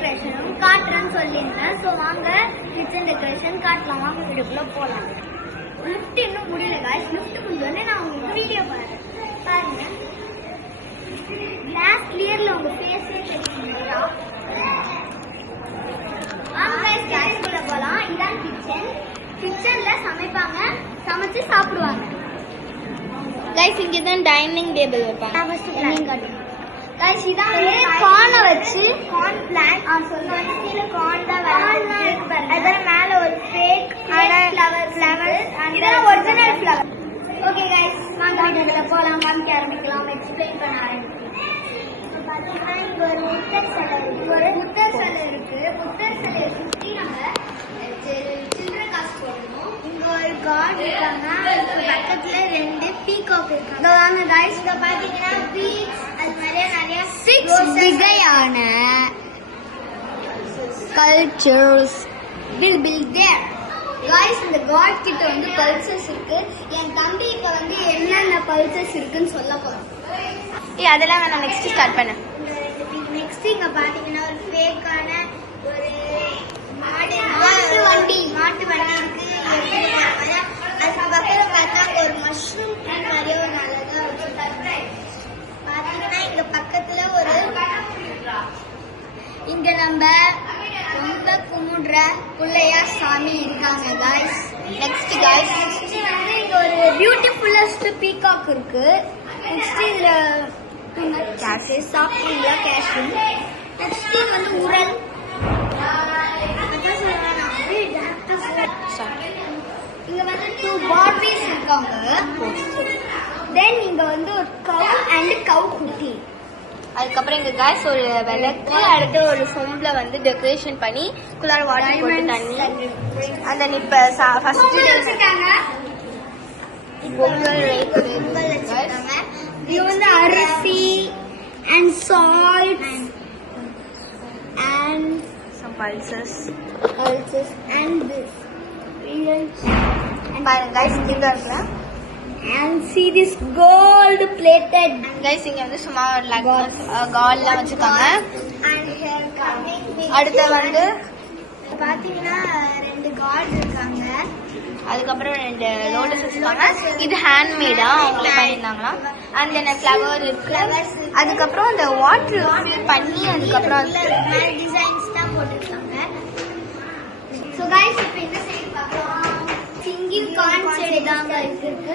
டெக்கரேஷனும் காட்டுறேன்னு சொல்லியிருந்தேன். ஸோ வாங்க kitchen decoration காட்டலாம். வாங்க வீடியோக்குள்ள போகலாம். லிஃப்ட் இன்னும் முடியல காய்ஸ். லிஃப்ட் முடிஞ்சோடனே நான் உங்களுக்கு வீடியோ பாருங்க. கிளாஸ் கிளியர்ல உங்க ஃபேஸே தெரியுங்களா? வாங்க காய்ஸ் கிச்சனுக்குள்ள போகலாம். இதான் கிச்சன். கிச்சன்ல சமைப்பாங்க, சமைச்சு சாப்பிடுவாங்க. கைஸ் இங்க தான் டைனிங் டேபிள் வைப்பாங்க. கைஸ் இதான் வந்து கார்னை வச்சு கார்ன் பிளான்ட் சொல்லுவாங்க. கீழே கார்ன் தான் அதான் மேல ஒரு ஃபேக் ஃப்ளவர் இதெல்லாம் ஒரிஜினல் ஃப்ளவர். ஓகே கைஸ் வாங்க வீடியோக்குள்ள போகலாம். காமிக்க ஆரம்பிக்கலாம். எக்ஸ்பிளைன் பண்ண ஆரம்பிக்கலாம். பார்த்தீங்கன்னா இங்க ஒரு புத்தர் சிலை இருக்கு. புத்தர் சிலையை சுற்றி நம்ம சில்லறை காசு போடணும். இங்க ஒரு கார்டு இருக்காங்க. பக்கத்துல 2 பீகாக் இருக்காங்க. வாங்க கைஸ் இங்க பாத்தீங்கன்னா பீட்ஸ் அது மாதிரியே நிறைய 6 வகையான cultures will be there. Guys இந்த காட் கிட்ட வந்து பல்சஸ் இருக்கு. என் தம்பி இப்ப வந்து என்னென்ன பல்சஸ் இருக்குன்னு சொல்ல போறோம். அதெல்லாம் நான் நெக்ஸ்ட் ஸ்டார்ட் பண்ணேன். நெக்ஸ்ட் இங்க பாத்தீங்கன்னா ஒரு ஃபேக்கான ஒரு மாட்டு வண்டி இருக்கு. அது பக்கத்துல பார்த்தா ஒரு மஷ்ரூம் மாதிரியே ஒரு அழகா வச்சிருக்காங்க. பாத்தீங்கன்னா இங்க பக்கத்துல ஒரு இங்க நம்ம ரொம்ப கும்பிடுற பிள்ளையார் சாமி இருக்காங்க காய்ஸ். நெக்ஸ்ட் காய்ஸ் வந்து இங்க ஒரு பியூட்டிஃபுல்லஸ்ட் பீகாக் இருக்கு. நெக்ஸ்ட் இதுல சாப்பிட்டீங்களா கேஷ்யூ. நெக்ஸ்ட் இது வந்து உரல். இங்க வந்து 2 பார்பிஸ் இருக்காங்க. தென் இங்க வந்து ஒரு கவ் அண்ட் கவ் குட்டி. அதுக்கப்புறம் இங்க காய்ஸ் ஒரு விளக்கு, அடுத்து ஒரு சொம்புல வந்து டெக்கரேஷன் பண்ணி குள்ளார வாட்டர் போட்டு தண்ணி அந்த இப்ப ஃபர்ஸ்ட் வச்சிருக்காங்க. பொங்கல் வச்சிருக்காங்க. இது வந்து அரிசி and salt and some pulses and this பாருங்க गाइस இங்க இருக்குல and see this gold plated guys இங்க வந்து சும்மா ஒரு கால்ல வச்சிருக்காங்க. and here coming அடுத்து வந்து பாத்தீங்கன்னா 2 காட் இருக்காங்க. அதுக்கப்புறம் 2 லோட்டஸ் வச்சிருக்காங்க. இது ஹேண்ட்மேடா அவங்களே பண்ணிருந்தாங்களா. அந்த ஃப்ளவர் இருக்கு. அதுக்கப்புறம் அந்த வாட்டர் ஃபில் பண்ணி அதுக்கப்புறம் டிசைன்ஸ் தான் போட்டுருக்காங்க. சோ गाइस இப்போ இந்த சைடு பார்க்கலாம். சிங்கிள் கார்ன் செடி தான் இருக்கு.